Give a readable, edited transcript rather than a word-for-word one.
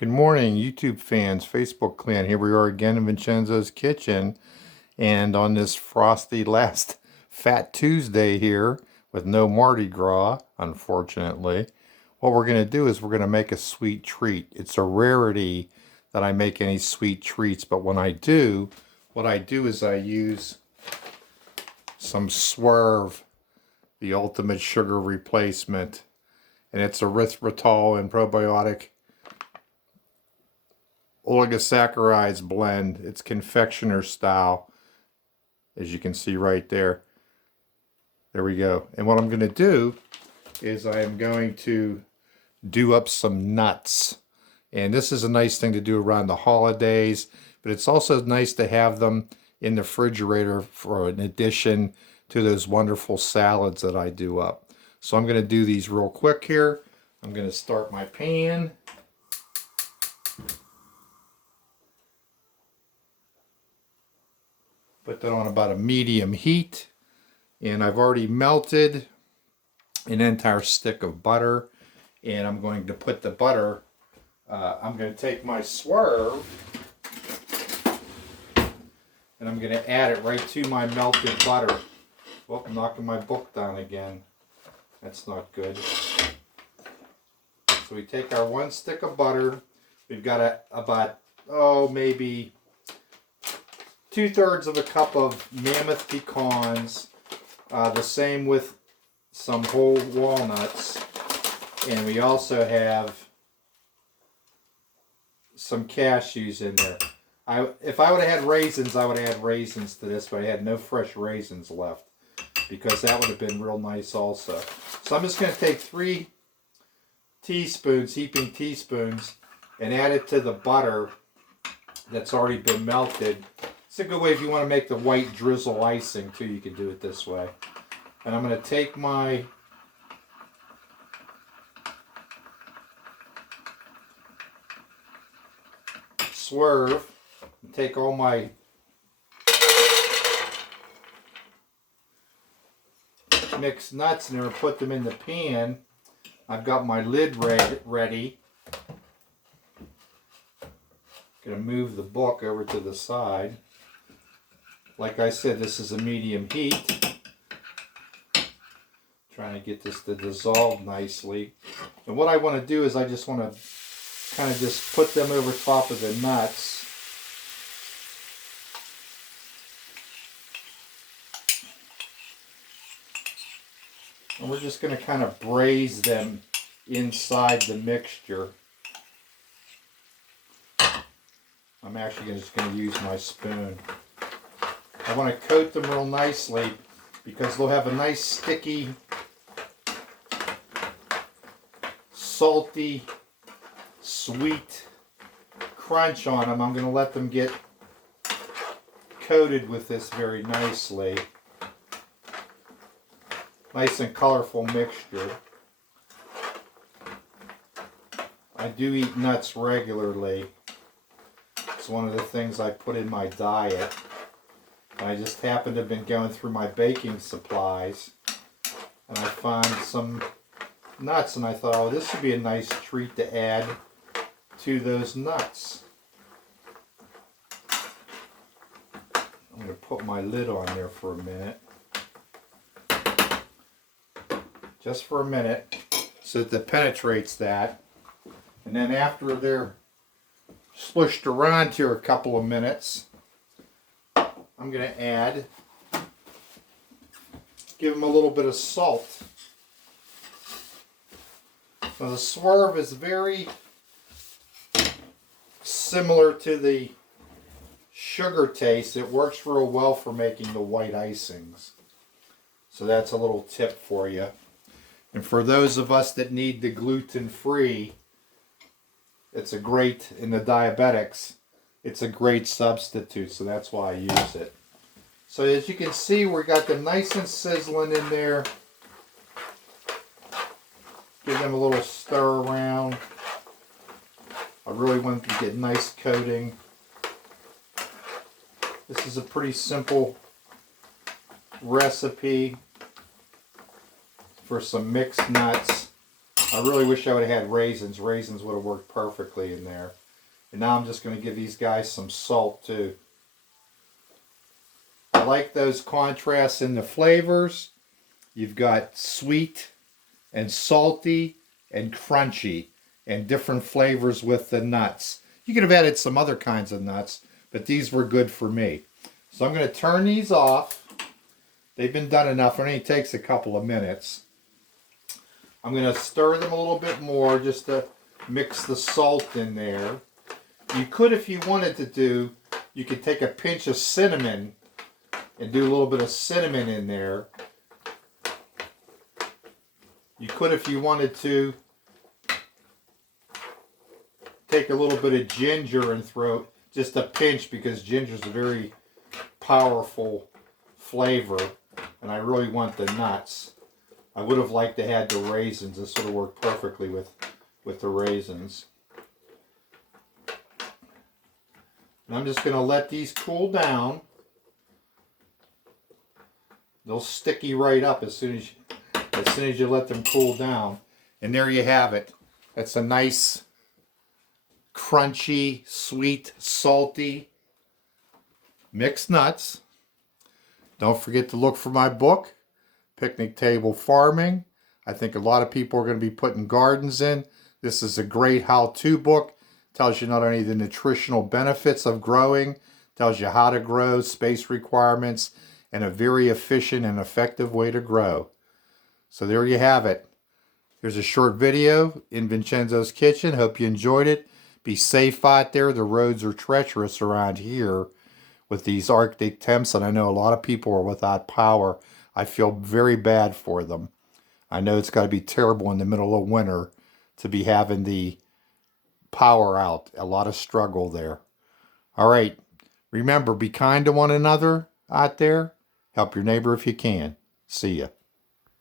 Good morning, YouTube fans, Facebook clan. Here we are again in Vincenzo's kitchen, and on this frosty last Fat Tuesday here with no Mardi Gras, unfortunately, what we're going to do is we're going to make a sweet treat. It's a rarity that I make any sweet treats, but when I do, what I do is I use some Swerve, the ultimate sugar replacement, and it's erythritol and probiotic oligosaccharides blend. It's confectioner style, as you can see right there. There we go. And what I'm going to do is I am going to do up some nuts. And this is a nice thing to do around the holidays, but it's also nice to have them in the refrigerator for an addition to those wonderful salads that I do up. So I'm going to do these real quick here. I'm going to start my pan. Put that on about a medium heat, and I've already melted an entire stick of butter, and I'm going to put the butter, I'm going to take my Swerve and I'm going to add it right to my melted butter. Oh, I'm knocking my book down again. That's not good. So we take our one stick of butter. We've got about, maybe 2/3 of a cup of Mammoth pecans, the same with some whole walnuts, and we also have some cashews in there. If I would have had raisins, I would have had raisins to this, but I had no fresh raisins left because that would have been real nice also. So I'm just going to take 3 teaspoons, heaping teaspoons, and add it to the butter that's already been melted. It's a good way if you want to make the white drizzle icing too. You can do it this way. And I'm going to take my Swerve and take all my mixed nuts in there and put them in the pan. I've got my lid ready. Going to move the book over to the side. Like I said, this is a medium heat. Trying to get this to dissolve nicely. And what I want to do is I just want to kind of just put them over top of the nuts. And we're just going to kind of braise them inside the mixture. I'm actually just going to use my spoon. I want to coat them real nicely because they'll have a nice sticky, salty, sweet crunch on them. I'm going to let them get coated with this very nicely. Nice and colorful mixture. I do eat nuts regularly. It's one of the things I put in my diet. I just happened to have been going through my baking supplies and I found some nuts and I thought, oh, this would be a nice treat to add to those nuts. I'm going to put my lid on there for a minute. Just for a minute so that it penetrates that. And then after they're slushed around here a couple of minutes, I'm going to give them a little bit of salt. Now the Swerve is very similar to the sugar taste. It works real well for making the white icings. So that's a little tip for you. And for those of us that need the gluten-free, it's a great, in the diabetics, it's a great substitute, so that's why I use it. So as you can see, we got them nice and sizzling in there. Give them a little stir around. I really want them to get nice coating. This is a pretty simple recipe for some mixed nuts. I really wish I would have had raisins. Raisins would have worked perfectly in there. And now I'm just going to give these guys some salt too. I like those contrasts in the flavors. You've got sweet and salty and crunchy and different flavors with the nuts. You could have added some other kinds of nuts, but these were good for me. So I'm going to turn these off. They've been done enough. It only takes a couple of minutes. I'm going to stir them a little bit more just to mix the salt in there. You could, if you wanted to do, you could take a pinch of cinnamon and do a little bit of cinnamon in there. You could, if you wanted to, take a little bit of ginger and throw just a pinch, because ginger is a very powerful flavor, and I really want the nuts. I would have liked to have the raisins. This would have worked perfectly with the raisins. And I'm just going to let these cool down. They'll sticky right up as soon as you let them cool down. And there you have it. That's a nice, crunchy, sweet, salty mixed nuts. Don't forget to look for my book, Picnic Table Farming. I think a lot of people are going to be putting gardens in. This is a great how-to book. Tells you not only the nutritional benefits of growing, tells you how to grow, space requirements, and a very efficient and effective way to grow. So there you have it. Here's a short video in Vincenzo's kitchen. Hope you enjoyed it. Be safe out there. The roads are treacherous around here with these Arctic temps, and I know a lot of people are without power. I feel very bad for them. I know it's got to be terrible in the middle of winter to be having the power out. A lot of struggle there. All right. Remember, be kind to one another out there. Help your neighbor if you can. See ya.